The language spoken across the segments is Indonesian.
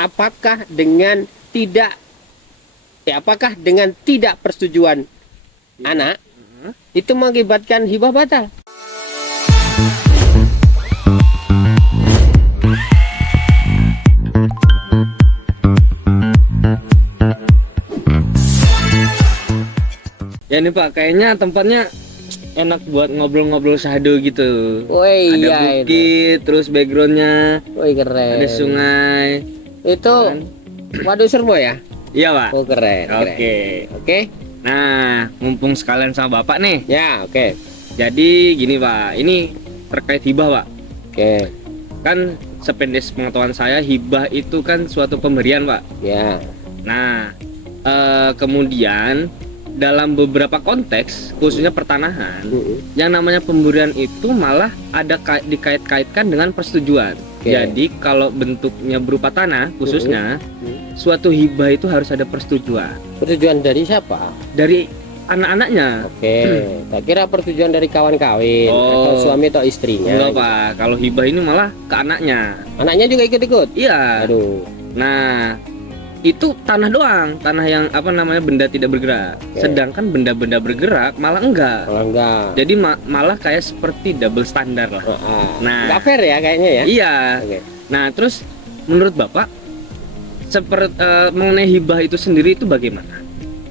apakah dengan tidak apakah dengan tidak persetujuan anak itu mengakibatkan hibah batal? Ya nih Pak, kayaknya tempatnya enak buat ngobrol-ngobrol sahdu gitu. Woi, Ada iya bukit, terus backgroundnya Woi, keren. ada sungai. Itu Kan? Waduk Sermo ya? Iya Pak. Oh, keren. Oke. Oke. Nah, mumpung sekalian sama Bapak nih. Ya, oke. Jadi gini Pak, ini terkait hibah Pak. Oke. Kan sependek pengetahuan saya, hibah itu kan suatu pemberian Pak. Ya. Nah, kemudian dalam beberapa konteks, khususnya pertanahan, yang namanya pemberian itu malah ada dikait-kaitkan dengan persetujuan. Oke. Jadi kalau bentuknya berupa tanah, khususnya suatu hibah itu harus ada persetujuan Persetujuan dari siapa? dari anak-anaknya. Oke. Tak kira persetujuan dari kawan kawin atau suami atau istrinya. Enggak Pak, kalau hibah ini malah ke anaknya. Anaknya juga ikut-ikut. Iya. Aduh. Nah, itu tanah doang, tanah yang apa namanya benda tidak bergerak. Oke. Sedangkan benda-benda bergerak malah enggak. Kalau enggak. Jadi malah kayak seperti double standar lah. Nah, enggak fair ya kayaknya ya. iya. Oke. Nah, terus menurut Bapak seperti mengenai hibah itu sendiri itu bagaimana?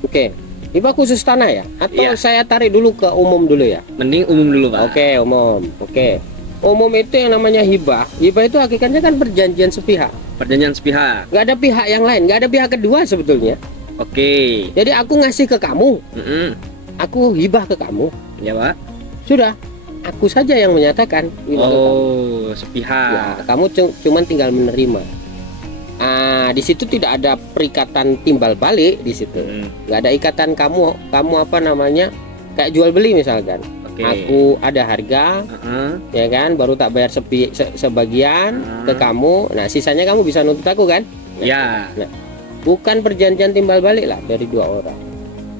Oke. Hibah khusus tanah ya? Atau Iya. saya tarik dulu ke umum dulu ya? Mending umum dulu, Pak. Oke, umum. Oke. Umum itu yang namanya hibah. Hibah itu hakikatnya kan perjanjian sepihak. Perjanjian sepihak. Nggak ada pihak yang lain, nggak ada pihak kedua sebetulnya. Oke. Jadi aku ngasih ke kamu, Mm-mm. aku hibah ke kamu. Ya, Pak. Sudah, aku saja yang menyatakan hibah ke kamu. Oh, sepihak. Ya, kamu cuman tinggal menerima. Di situ tidak ada perikatan timbal balik di situ. Nggak ada ikatan kamu apa namanya kayak jual beli misalkan. Oke. Aku ada harga, ya kan, baru tak bayar sebagian ke kamu. Nah, sisanya kamu bisa nuntut aku kan? Ya. Nah, bukan perjanjian timbal balik lah dari dua orang.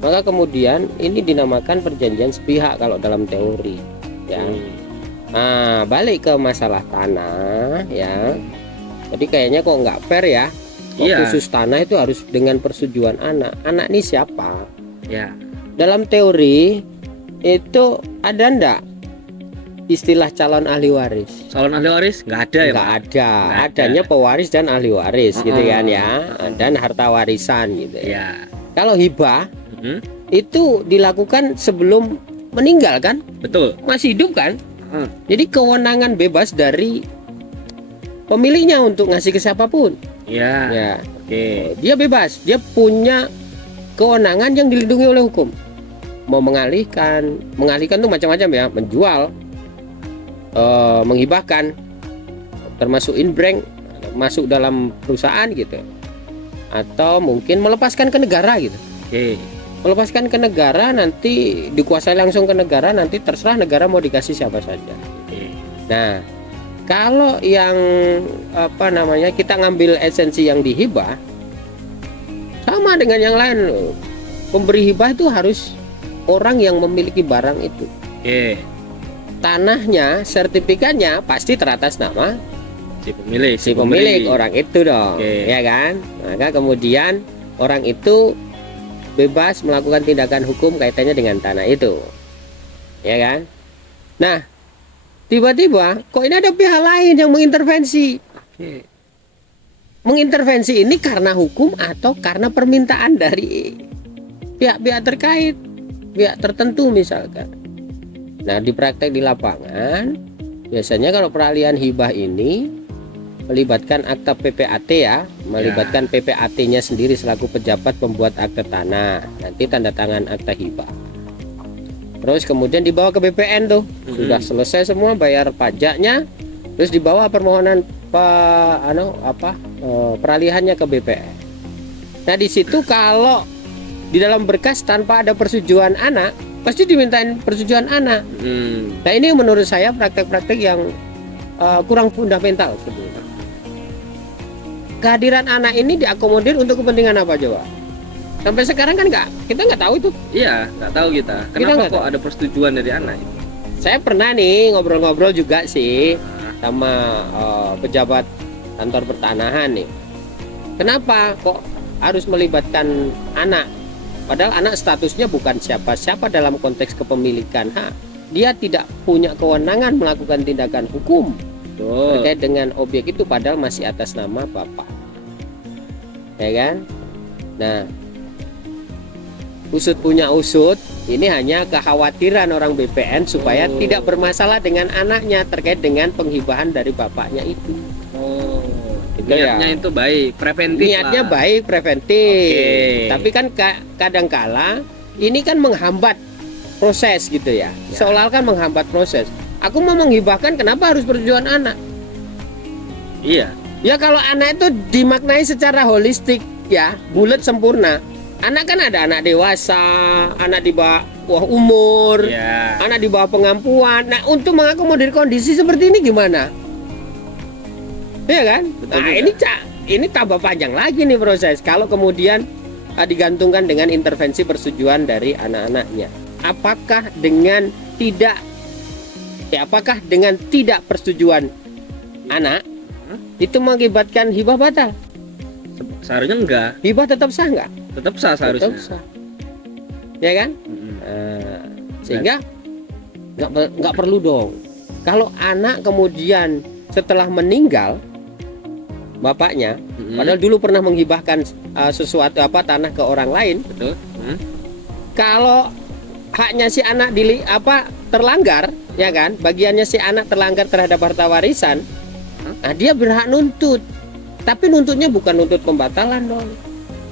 Maka kemudian ini dinamakan perjanjian sepihak kalau dalam teori, ya. Nah, balik ke masalah tanah, ya. Jadi kayaknya kok nggak fair ya. Kok Iya. khusus tanah itu harus dengan persetujuan anak. Anak ini siapa? Ya. Dalam teori itu ada ndak istilah calon ahli waris? Calon ahli waris nggak ada ya, Nggak Pak? ada. Nggak ada. Adanya pewaris dan ahli waris gitu kan ya. Dan harta warisan gitu ya. Ya. Kalau hibah Mm-mm. itu dilakukan sebelum meninggal kan? Betul. Masih hidup kan? Jadi kewenangan bebas dari pemiliknya untuk ngasih ke siapapun. Ya. Ya, Oke. dia bebas. Dia punya kewenangan yang dilindungi oleh hukum. Mau mengalihkan tuh macam-macam ya, menjual, menghibahkan, termasuk inbrank, masuk dalam perusahaan gitu, atau mungkin melepaskan ke negara gitu. Oke. Melepaskan ke negara nanti dikuasai langsung ke negara, nanti terserah negara mau dikasih siapa saja. Oke. Nah, kalau yang apa namanya kita ngambil esensi yang dihibah, sama dengan yang lain loh. Pemberi hibah itu harus orang yang memiliki barang itu. Oke. Tanahnya, sertifikatnya pasti teratas nama Si pemilik. pemilik orang itu dong, Oke. ya kan? Maka kemudian orang itu bebas melakukan tindakan hukum kaitannya dengan tanah itu, ya kan? Nah, tiba-tiba kok ini ada pihak lain yang mengintervensi. Oke. Mengintervensi ini karena hukum atau karena permintaan dari pihak-pihak terkait, pihak tertentu misalkan. Nah, di praktek di lapangan biasanya kalau peralihan hibah ini melibatkan akta PPAT ya, melibatkan PPAT-nya sendiri selaku pejabat pembuat akte tanah. Nanti tanda tangan akta hibah. Terus kemudian dibawa ke BPN tuh. Sudah selesai semua bayar pajaknya, terus dibawa permohonan peralihannya ke BPN. Nah, di situ kalau di dalam berkas tanpa ada persetujuan anak, pasti dimintain persetujuan anak. Nah, ini menurut saya praktek-praktek yang kurang fundamental sebetulnya. Kehadiran anak ini diakomodir untuk kepentingan apa coba? Sampai sekarang kan kita nggak tahu itu. Iya, nggak tahu kita. Kita Kenapa nggak kok tahu. ada persetujuan dari anak? Saya pernah nih ngobrol-ngobrol juga sih sama pejabat kantor pertanahan nih. Kenapa kok harus melibatkan anak? Padahal anak statusnya bukan siapa-siapa dalam konteks kepemilikan hak. Dia tidak punya kewenangan melakukan tindakan hukum Betul. terkait dengan objek itu, padahal masih atas nama bapak. Ya kan? Nah, usut punya usut, ini hanya kekhawatiran orang BPN supaya Oh. tidak bermasalah dengan anaknya terkait dengan penghibahan dari bapaknya itu. Oh, Itu niatnya ya. itu baik, preventif Niatnya lah. baik, preventif. Oke. Tapi kan kadangkala ini kan menghambat proses gitu ya. Ya. Seolah kan menghambat proses. Aku mau menghibahkan, kenapa harus persetujuan anak? Iya. Ya kalau anak itu dimaknai secara holistik ya, bulat sempurna. Anak kan ada anak dewasa, anak di bawah umur, Iya. anak di bawah pengampuan. Nah, untuk mengakomodir kondisi seperti ini gimana? Iya kan? Betul Nah, juga. ini tambah panjang lagi nih proses. Kalau kemudian digantungkan dengan intervensi persetujuan dari anak-anaknya. Apakah dengan tidak persetujuan anak itu mengakibatkan hibah batal? Seharusnya enggak, Hibah tetap sah nggak? tetap sah seharusnya. Tetap sah. Ya kan? Mm-mm. Sehingga nggak perlu dong. Kalau anak kemudian setelah meninggal bapaknya, Mm-mm. padahal dulu pernah menghibahkan sesuatu tanah ke orang lain, Betul. kalau haknya si anak terlanggar, ya kan? Bagiannya si anak terlanggar terhadap harta warisan, nah dia berhak nuntut. Tapi nuntutnya bukan nuntut pembatalan dong.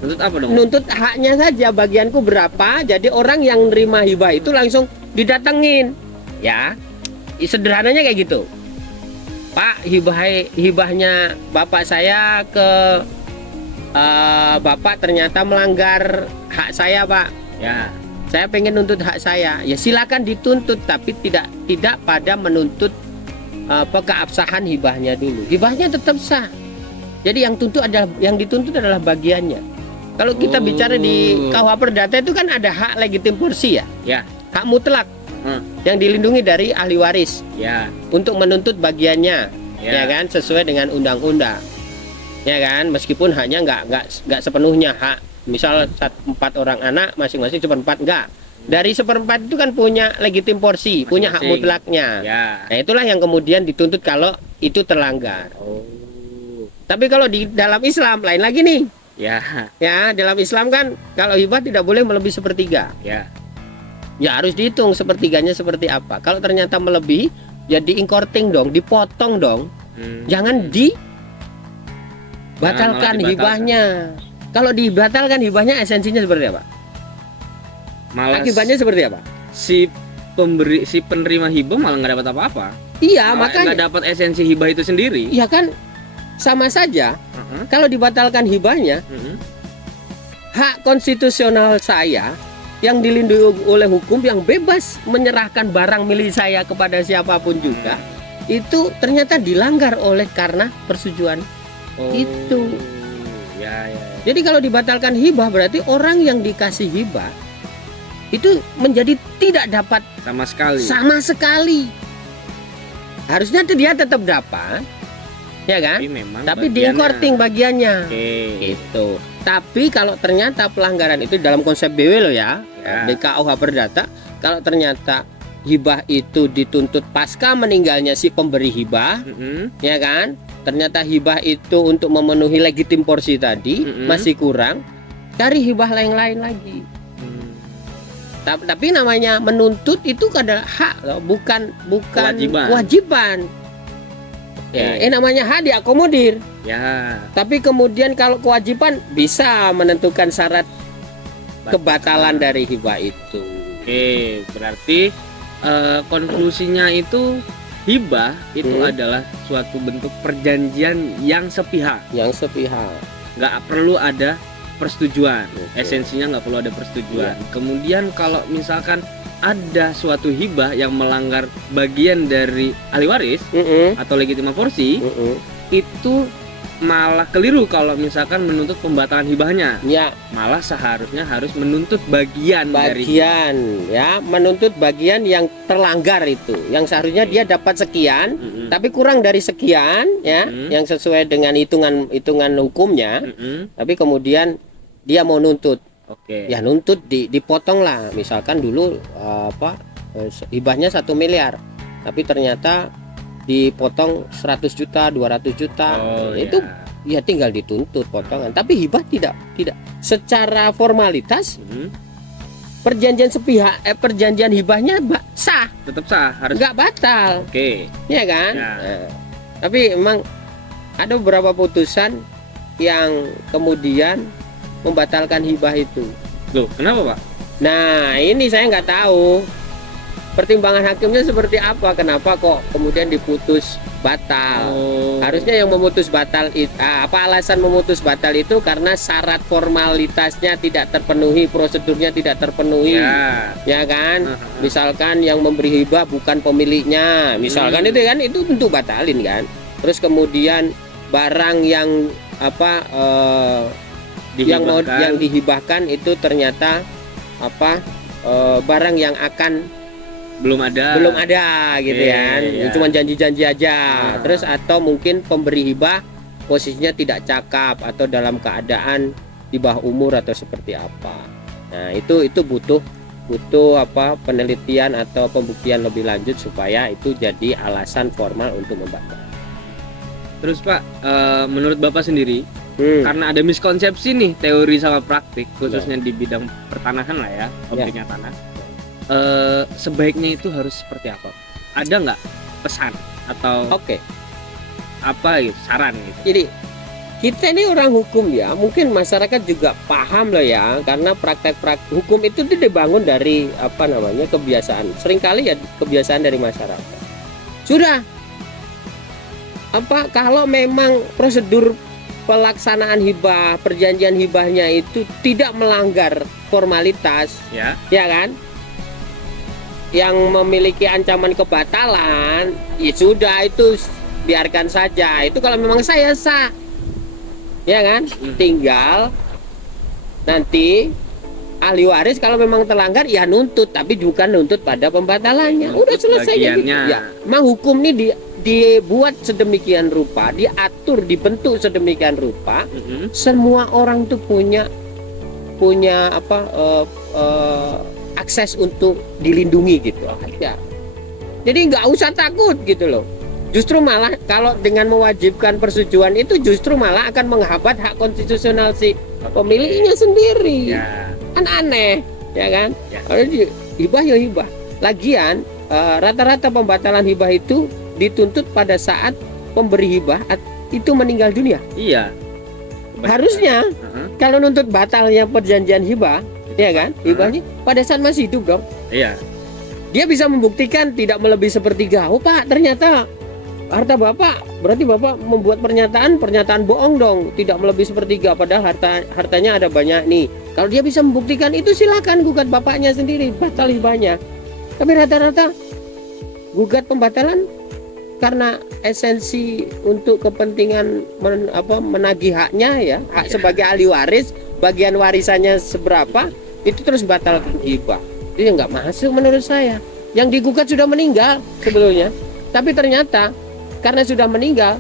Nuntut apa dong? Nuntut haknya saja, bagianku berapa. Jadi orang yang nerima hibah itu langsung didatengin. Ya. Sederhananya kayak gitu. Pak, hibahnya bapak saya ke bapak ternyata melanggar hak saya, Pak. Ya. Saya pengen nuntut hak saya. Ya silakan dituntut, tapi tidak pada menuntut keabsahan hibahnya dulu. Hibahnya tetap sah. Jadi yang dituntut adalah bagiannya. Kalau kita Oh. bicara di KUH Perdata itu kan ada hak legitim porsi ya. Ya. Hak mutlak yang dilindungi dari ahli waris Ya. untuk menuntut bagiannya, Ya. ya kan, sesuai dengan undang-undang. Ya kan, meskipun haknya nggak sepenuhnya hak. Misal 4 orang anak masing-masing seperempat, enggak. Dari seperempat itu kan punya legitim porsi, punya hak Masing-masing. mutlaknya. Ya. Nah, itulah yang kemudian dituntut kalau itu terlanggar. Oh. Tapi kalau di dalam Islam lain lagi nih. Ya. Ya, dalam Islam kan kalau hibah tidak boleh melebihi sepertiga. Ya. Ya harus dihitung sepertiganya seperti apa. Kalau ternyata melebihi, ya diingkorting dong, dipotong dong. Jangan dibatalkan malah dibatalkan. hibahnya. Kalau dibatalkan hibahnya, esensinya seperti apa? Malah Akibatnya seperti apa? si penerima hibah malah nggak dapat apa-apa. Iya, Malah makanya. nggak dapat esensi hibah itu sendiri. Ya kan sama saja. Kalau dibatalkan hibahnya, hak konstitusional saya yang dilindungi oleh hukum, yang bebas menyerahkan barang milik saya kepada siapapun juga, itu ternyata dilanggar oleh karena persetujuan. Itu. Ya. Jadi kalau dibatalkan hibah berarti orang yang dikasih hibah itu menjadi tidak dapat Sama sekali. sama sekali. Harusnya dia tetap dapat, ya kan? Tapi memang Tapi bagiannya. diingkorting bagiannya. Oke. Gitu. Tapi kalau ternyata pelanggaran itu dalam konsep BW lo ya, Ya. di KUH Perdata, kalau ternyata hibah itu dituntut pasca meninggalnya si pemberi hibah, ya kan? Ternyata hibah itu untuk memenuhi legitim porsi tadi masih kurang, cari hibah lain-lain lagi. Tapi namanya menuntut itu adalah hak loh, bukan kewajiban. Ya, namanya hak diakomodir. Ya. Tapi kemudian kalau kewajiban bisa menentukan syarat kebatalan dari hibah itu. Oke, berarti konklusinya itu hibah itu adalah suatu bentuk perjanjian yang sepihak. Yang sepihak. Nggak perlu ada persetujuan. Betul. Esensinya nggak perlu ada persetujuan. Kemudian kalau misalkan ada suatu hibah yang melanggar bagian dari ahli waris atau legitimasi porsi, itu malah keliru kalau misalkan menuntut pembatalan hibahnya. Ya, Malah seharusnya harus menuntut bagian dari bagian ya, menuntut bagian yang terlanggar itu. Yang seharusnya dia dapat sekian, Mm-mm. tapi kurang dari sekian ya, yang sesuai dengan hitungan hukumnya. Mm-mm. Tapi kemudian dia mau nuntut. Oke. Ya nuntut dipotong lah. Misalkan dulu hibahnya 1 miliar. Tapi ternyata dipotong 100 juta, 200 juta. Oh, Itu ya. ya tinggal dituntut potongan. Tapi hibah tidak secara formalitas Mm-mm. perjanjian hibahnya sah, Tetap sah, harus. nggak batal, Oke. ya kan? Ya. Nah, tapi emang ada beberapa putusan yang kemudian membatalkan hibah itu. Loh, kenapa, Pak? Nah, ini saya nggak tahu pertimbangan hakimnya seperti apa, kenapa kok kemudian diputus batal. Oh. Harusnya yang memutus batal apa alasan memutus batal itu karena syarat formalitasnya tidak terpenuhi, prosedurnya tidak terpenuhi. Ya kan? Misalkan yang memberi hibah bukan pemiliknya, misalkan itu kan, itu tentu batalin kan. Terus kemudian barang yang yang dihibahkan itu ternyata barang yang akan belum ada gitu kan. Iya. Cuma janji-janji aja. Nah. Terus atau mungkin pemberi hibah posisinya tidak cakap atau dalam keadaan di bawah umur atau seperti apa. Nah, itu butuh penelitian atau pembuktian lebih lanjut supaya itu jadi alasan formal untuk membatalkan. Terus Pak, menurut Bapak sendiri, karena ada miskonsepsi nih teori sama praktik, khususnya di bidang pertanahan lah ya, objeknya tanah. Sebaiknya itu harus seperti apa? Ada nggak pesan atau apa gitu, saran gitu? Jadi kita ini orang hukum ya, mungkin masyarakat juga paham loh ya, karena praktek hukum itu dibangun dari kebiasaan. Seringkali ya kebiasaan dari masyarakat. Sudah kalau memang prosedur pelaksanaan hibah, perjanjian hibahnya itu tidak melanggar formalitas, ya kan? Yang memiliki ancaman kebatalan, ya sudah, itu biarkan saja. Itu kalau memang saya sah, ya kan? Tinggal nanti ahli waris kalau memang terlanggar ya nuntut, tapi bukan nuntut pada pembatalannya. Udah selesai gitu. Ya, memang hukum ini dibuat sedemikian rupa, diatur, dibentuk sedemikian rupa, semua orang tuh punya akses untuk dilindungi gitu aja. Jadi nggak usah takut gitu loh. Justru malah kalau dengan mewajibkan persetujuan itu justru malah akan menghambat hak konstitusional si pemiliknya sendiri. Kan aneh, ya kan? Kalau hibah ya hibah. Lagian rata-rata pembatalan hibah itu dituntut pada saat pemberi hibah itu meninggal dunia. Iya. Harusnya kalau nuntut batalnya perjanjian hibah, ya kan? Hibahnya pada saat masih hidup dong. Iya. Dia bisa membuktikan tidak melebihi sepertiga. Oh Pak, ternyata harta Bapak, berarti Bapak membuat pernyataan bohong dong, tidak melebihi sepertiga, padahal hartanya ada banyak nih. Kalau dia bisa membuktikan itu, silakan gugat bapaknya sendiri, batal hibahnya. Tapi rata-rata gugat pembatalan karena esensi untuk kepentingan menagih haknya ya, hak sebagai ahli waris, bagian warisannya seberapa, itu terus batalkan hibah. Itu nggak masuk menurut saya. Yang digugat sudah meninggal sebelumnya, tapi ternyata karena sudah meninggal,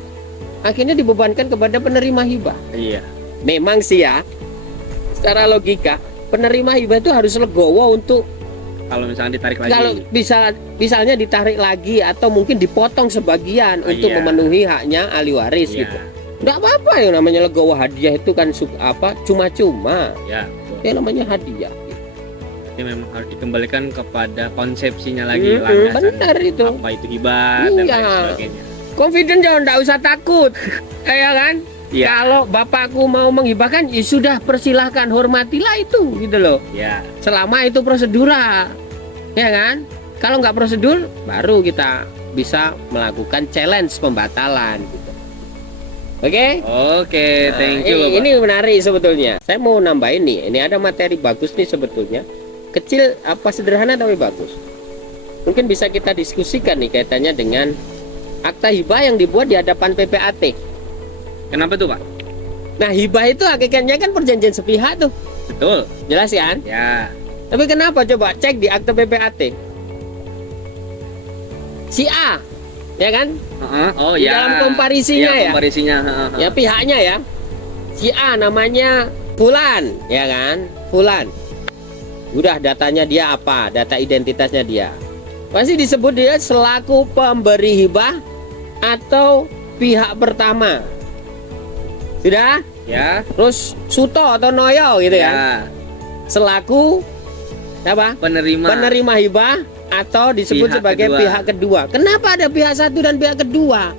akhirnya dibebankan kepada penerima hibah. Iya. Memang sih ya, secara logika penerima hibah itu harus legowo untuk kalau misalnya ditarik lagi. Kalau misalnya ditarik lagi atau mungkin dipotong sebagian untuk memenuhi haknya ahli waris gitu. Nggak apa-apa, yang namanya legowo hadiah itu kan cuma-cuma. Ya, yang namanya hadiah. Jadi memang harus dikembalikan kepada konsepsinya lagi, benar itu. Apa itu hibah dan lain sebagainya. Confident, jangan, nggak usah takut. Kayak kan? Ya. Kalau bapakku mau menghibahkan, ya sudah, persilahkan, hormatilah itu gitu loh. Ya. Selama itu prosedural, ya kan? Kalau nggak prosedur, baru kita bisa melakukan challenge pembatalan gitu. Oke, thank you Bapak. Ini menarik sebetulnya. Saya mau nambahin nih, ini ada materi bagus nih sebetulnya. Kecil sederhana tapi bagus. Mungkin bisa kita diskusikan nih kaitannya dengan akta hibah yang dibuat di hadapan PPAT. Kenapa tuh Pak? Nah, hibah itu hakikatnya kan perjanjian sepihak tuh. Betul. Jelas kan? Ya. Tapi kenapa coba cek di akte PPAT? Si A, ya kan? Oh Di ya. dalam komparisinya ya. Komparisinya. Ya pihaknya ya. Si A namanya Fulan, ya kan? Fulan. Udah datanya dia apa? Data identitasnya dia. Pasti disebut dia selaku pemberi hibah atau pihak pertama. Sudah? Ya. Terus Suto atau Noyo gitu Ya. kan? Selaku apa? Penerima hibah atau disebut Pihak sebagai kedua. pihak kedua. Kenapa ada pihak satu dan pihak kedua?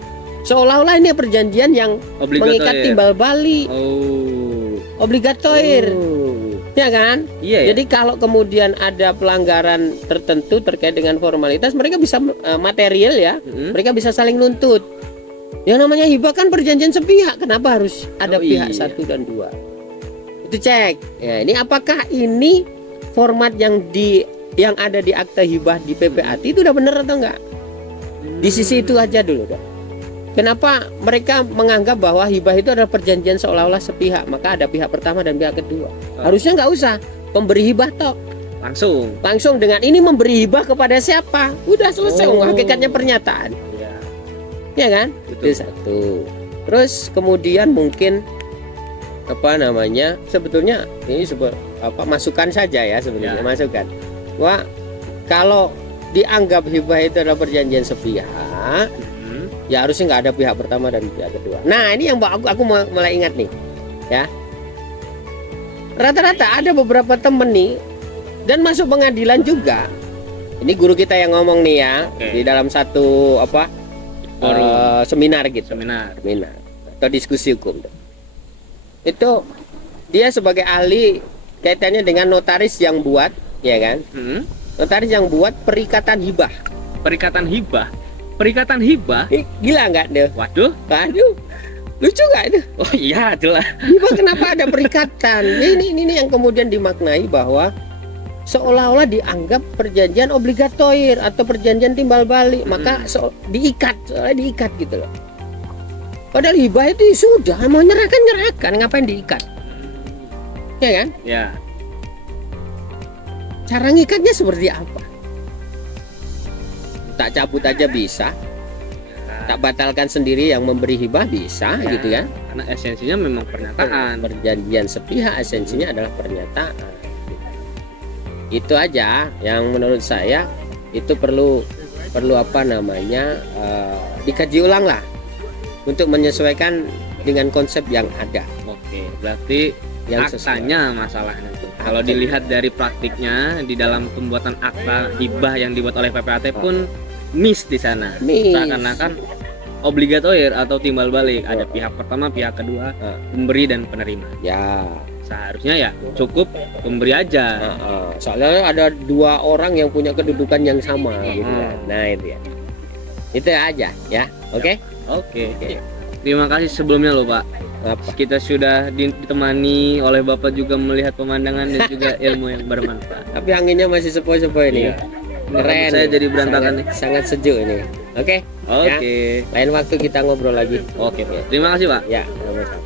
Seolah-olah ini perjanjian yang mengikat timbal balik, Oh. obligatoir, ya kan? Iya. Jadi kalau kemudian ada pelanggaran tertentu terkait dengan formalitas, mereka bisa material ya, mereka bisa saling nuntut. Yang namanya hibah kan perjanjian sepihak, kenapa harus ada pihak satu dan dua? Itu cek. Ya, ini apakah ini format yang ada di akta hibah di PPAT itu udah bener atau enggak? Di sisi itu aja dulu dong. Kenapa mereka menganggap bahwa hibah itu adalah perjanjian seolah-olah sepihak, maka ada pihak pertama dan pihak kedua? Harusnya nggak usah pemberi hibah tok. Langsung dengan ini memberi hibah kepada siapa? Udah selesai, hakikatnya pernyataan. Ya kan? Betul. Itu satu. Terus kemudian mungkin apa namanya? Sebetulnya ini masukan saja ya sebenarnya, masukan. Wah, kalau dianggap hibah itu adalah perjanjian sepihak, ya harusnya nggak ada pihak pertama dan pihak kedua. Nah, ini yang aku mulai ingat nih, ya. Rata-rata ada beberapa temen nih dan masuk pengadilan juga. Ini guru kita yang ngomong nih ya, di dalam satu seminar gitu. Seminar atau diskusi hukum. Itu dia sebagai ahli kaitannya dengan notaris yang buat, ya kan? Notaris yang buat perikatan hibah. Perikatan hibah? Gila nggak deh? Waduh, lucu nggak itu? Oh iya, itulah. Hibah kenapa ada perikatan? Ini yang kemudian dimaknai bahwa seolah-olah dianggap perjanjian obligatoir atau perjanjian timbal balik, maka diikat gitu loh. Padahal hibah itu sudah mau nyerahkan, ngapain diikat? Ya kan? Ya. Cara ngikatnya seperti apa? Tak cabut aja bisa, tak batalkan sendiri yang memberi hibah bisa, gitu kan? Karena esensinya memang pernyataan. Perjanjian sepihak esensinya adalah pernyataan. Itu aja yang menurut saya itu perlu dikaji ulang lah untuk menyesuaikan dengan konsep yang ada. Oke, berarti yang aktanya masalahnya itu. Kalau dilihat dari praktiknya di dalam pembuatan akta hibah yang dibuat oleh PPAT pun miss di sana. Seakan-akan obligatoir atau timbal balik, ada pihak pertama, pihak kedua, pemberi dan penerima. Ya, seharusnya ya cukup pemberi aja. Soalnya ada dua orang yang punya kedudukan yang sama gitu kan. Nah, itu ya. Itu aja ya. Oke. Terima kasih sebelumnya loh Pak. Kita sudah ditemani oleh Bapak juga melihat pemandangan dan juga ilmu yang bermanfaat. Tapi anginnya masih sepoi-sepoi nih. Keren. Saya jadi berantakan nih. Sangat sejuk ini. Oke. Ya. Lain waktu kita ngobrol lagi. Oke. Terima kasih Pak. Ya, sama-sama.